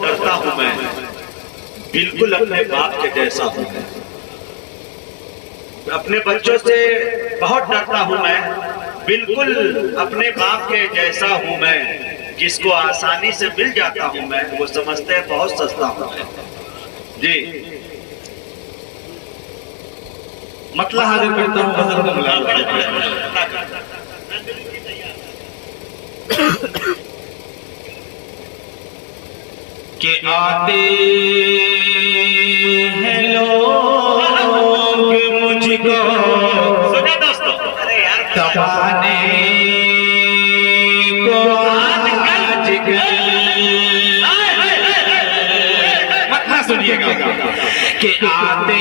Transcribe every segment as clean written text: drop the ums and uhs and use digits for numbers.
डरता हूँ मैं, बिल्कुल अपने बाप के जैसा हूँ मैं। अपने बच्चों से बहुत डरता हूँ मैं, बिल्कुल अपने बाप के जैसा हूँ मैं। जिसको आसानी से मिल जाता हूँ मैं, वो समझते हैं बहुत सस्ता हूँ मैं। जी मतलब हाजिर करता हूँ गजल का मुलायम के आते हैं लोग मुझको, सुनिए दोस्तों, अरे यार दबाने को आजकल, मतलब सुनिएगा कि आते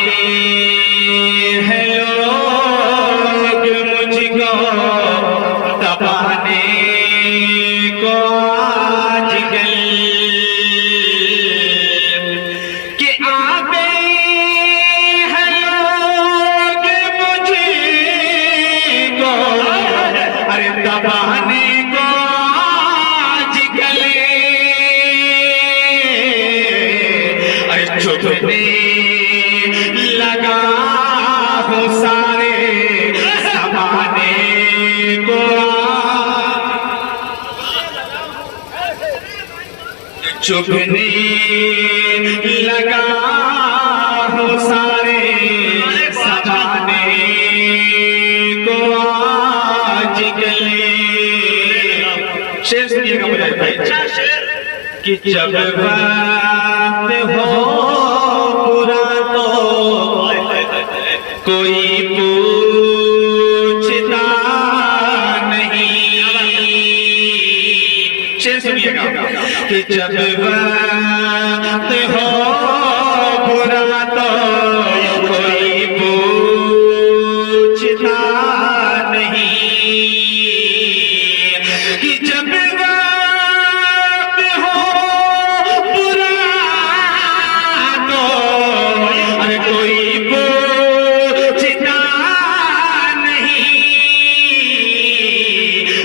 हैं लोग मुझको दबाने को आजकल, कि आते हैं लोग मुझको अरे दबाने को आजकल, अरे चुभने लगा हो सारे जमाने को, चुभने लगा हो सारे जमाने को आजकल। शेर सुनिएगा मुझे भाई, कि जब बात हो बुरा तो कोई पूछता नहीं। शेर सुनिएगा कि जब बात हो बुरा तो कोई पूछता नहीं, कि जब बात हो बुरा तो अरे कोई पूछता नहीं,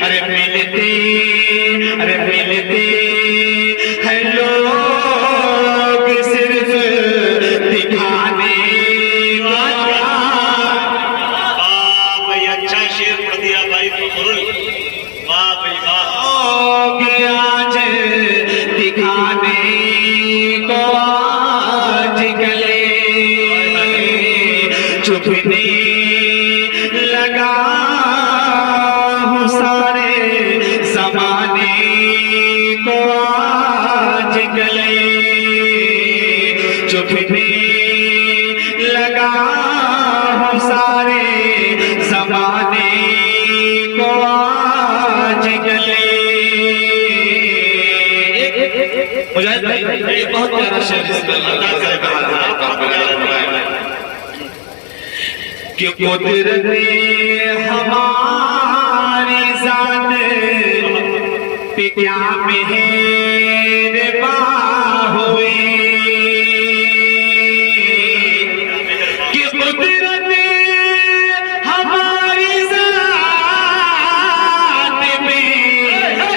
अरे मिलते हैं लोग सिर्फ दिखाने वाला। वाह भाई, अच्छा शेर पढ़ दिया भाई, वाह भाई वाह। लोग आज दिखाने को आजकल, चुभने लगा हूँ सारे जमाने को आजकल, चुभने लगा हूँ सारे जमाने को आजकल। मुजाहिद भाई, ये बहुत प्यारा शेर कि कुदरत हमारी जात पे क्या मेहरबान हुए, कि कुदरत हमारी जात पे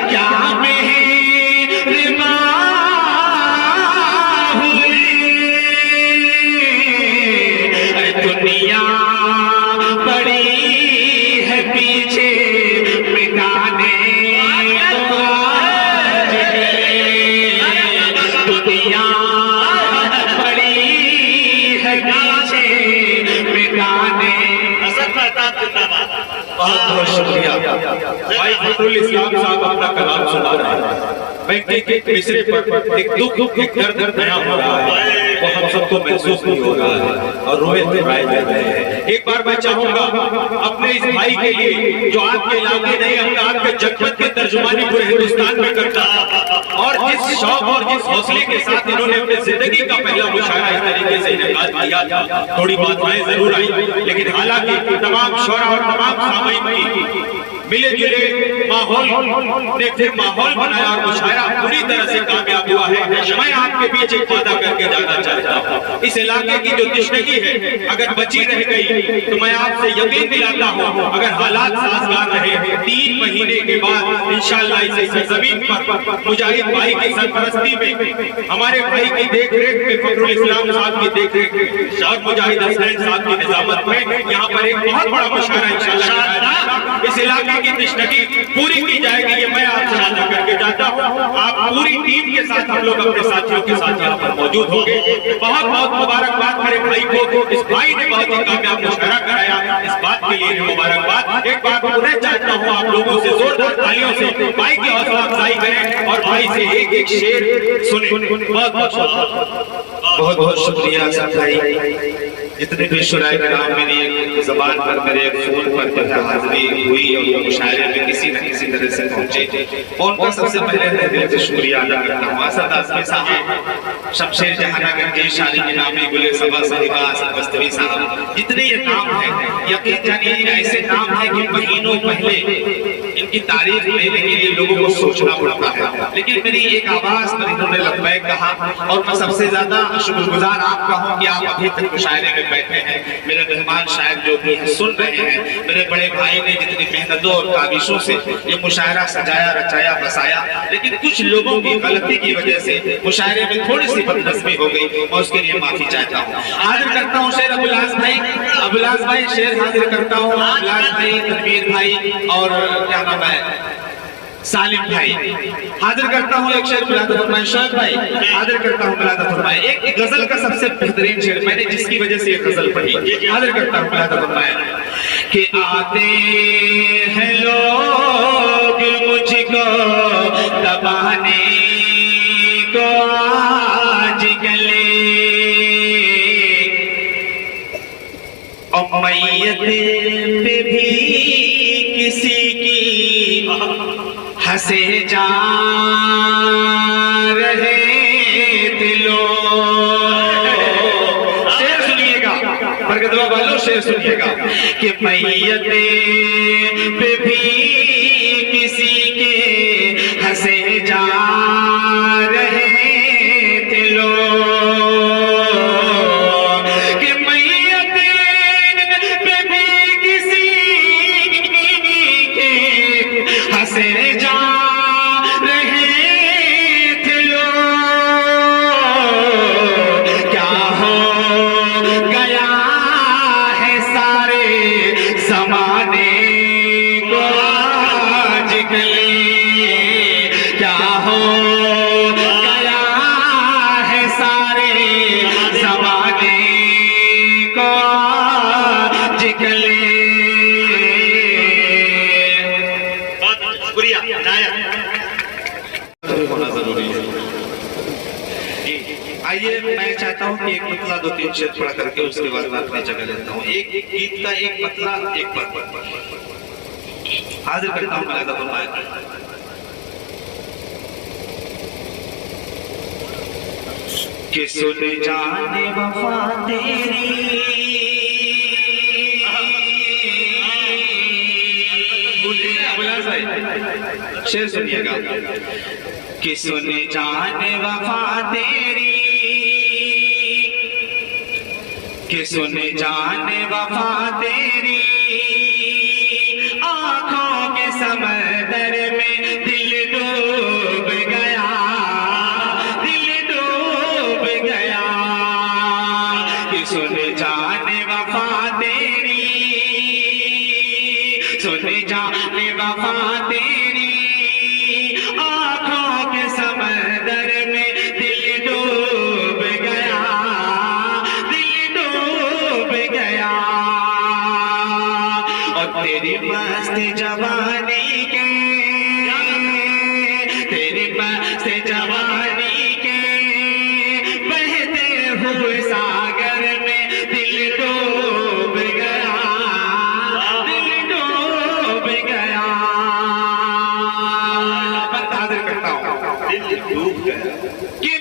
क्या मेहरबान हुए। अरे दुनिया पड़ी है पीछे मिटाने को आजकल, दुनिया पड़ी है पीछे मिटाने। बहुत बहुत शुक्रिया भाई फखरुल इस्लाम साहब, अपना कलाम सुना रहे हैं। मैं एक मिसरे पर एक दुख एक दर्द बयां हो रहा है, वो हम सबको महसूस नहीं हो रहा है और रोए राय दे रहे हैं। एक बार मैं चाहूंगा अपने इस भाई के लिए जो आपके इलाके नहीं, अपने आपके जनपद के तर्जुमानी पूरे हिंदुस्तान में करता और जिस शौक और जिस हौसले के साथ इन्होंने अपनी जिंदगी का पहला मुशायरा इस तरीके से इनेकाद किया था, थोड़ी बाधाएं जरूर आई, लेकिन हालांकि तमाम शौरा और तमाम सामईन की मिले जुले माहौल ने फिर माहौल बनाया और मुशायरा पूरी तरह से कामयाब हुआ है। मैं आपके बीच एक वादा करके जाना चाहता हूँ, इस इलाके की जो तशनगी है अगर बची रह गई तो मैं आपसे यकीन दिलाता हूँ, अगर हालात साजगार रहे 3 महीने के बाद इंशाअल्लाह इस सरजमीन पर मुजाहिद भाई की सरपरस्ती में, हमारे भाई की देखरेख में, फखरुल इस्लाम साहब की देखरेख में और मुजाहिद हसनैन साहब की निजामत में यहाँ पर एक बहुत बड़ा मुशायरा इंशाअल्लाह इस इलाके की तशकील पूरी की जाएगी। ये मैं आपसे वादा करके जाता हूँ। आप पूरी टीम के साथ, हम लोग अपने साथियों के साथ यहाँ पर मौजूद होंगे। बहुत बहुत मुबारकबाद मेरे भाई को, इस भाई ने बहुत ही कामयाब मुशायरा कराया, इस बात के लिए मुबारकबाद। एक बार उन्हें चाहता हूँ आप लोगों से जोरदार तालियों से भाई की हौसला अफजाई करें और भाई से एक एक शेर सुने। बहुत बहुत शुक्रिया सब भाई, जितने भी शुराए कराम मेरी एक ज़बान पर, मेरे एक फोन पर जो है हाजिरी हुई और मुशायरे में किसी न किसी तरह से पहुंचे, उनका सबसे पहले मैं दिल से शुक्रिया अदा करता हूँ। असद आज़मी साहब, शमशेर जहानागंजी, शारी निनामी, गुले सबा साहिबा, असद बस्तवी साहब, जितने ये नाम हैं, यकीन जानिए ऐसे नाम हैं कि महीनों पहले इनकी तारीफ लेने के लिए लोगों को सोचना पड़ता है, लेकिन मेरी एक आवाज पर इन्होंने लब्बैक कहा। और मैं सबसे ज्यादा शुक्रगुजार आपका हूँ कि आप अभी तक मुशायरे में बैठे हैं। मेरे मेहमान शायद जो भी हैं सुन रहे हैं, मेरे बड़े भाई ने जितनी मेहनतों और काविशों से ये मुशायरा सजाया, रचाया, बसाया, लेकिन कुछ लोगों की गलती की वजह से मुशायरे में थोड़ी सी बदनस्मी हो गई, मैं उसके लिए माफी चाहता हूँ। हाजिर करता हूँ शेर अबुलास भाई शेर हाजिर करता हूँ। अबुलास भाई, तनवीर भाई और क्या नाम है, सालिम भाई हाजिर करता हूँ। एक शेर मुलादा फरमाए। शोएब भाई हाजिर करता हूँ, मुलादा फरमाए। एक गजल का सबसे बेहतरीन शेर मैंने जिसकी वजह से ये गजल पढ़ी, हाजिर करता हूँ, मुलादा फरमाए कि आते हैं लोग मुझको दबाने को आज गले, और मैयत पे भी किसी की हंसे जा रहे दिलों। शेर सुनिएगा, बरकतवा वालों शेर सुनिएगा कि मैयत पे भी किसी के हंसे जा रहे दिलों, कि मैयत पे भी किसी के हंसे जा आइए मैं चाहता हूँ कि एक मतला दो तीन शेर पढ़ करके उसके बाद मैं अपनी जगह लेता हूँ। एक गीत का एक मतला एक पद हाजिर करता हूँ। मुलादा फरमाए कि सुन जाने वफा तेरी, शेर सुनिएगा कि सुन जाने वफा तेरी, कि सुन जाने वफा तेरी, आंखों के समंदर में दिल डूब गया, दिल डूब गया, कि सुन जाने वफा तेरी, सुन जाने वफा तेरी, आंखों के समंदर में दिल डूब गया, दिल डूब गया, और तेरी मस्त जवानी के, तेरी मस्त जवानी के बहते हुए सागर में दिल डूब गया, दिल डूब गया। हाजिर करता हूँ, दिल डूब गया कि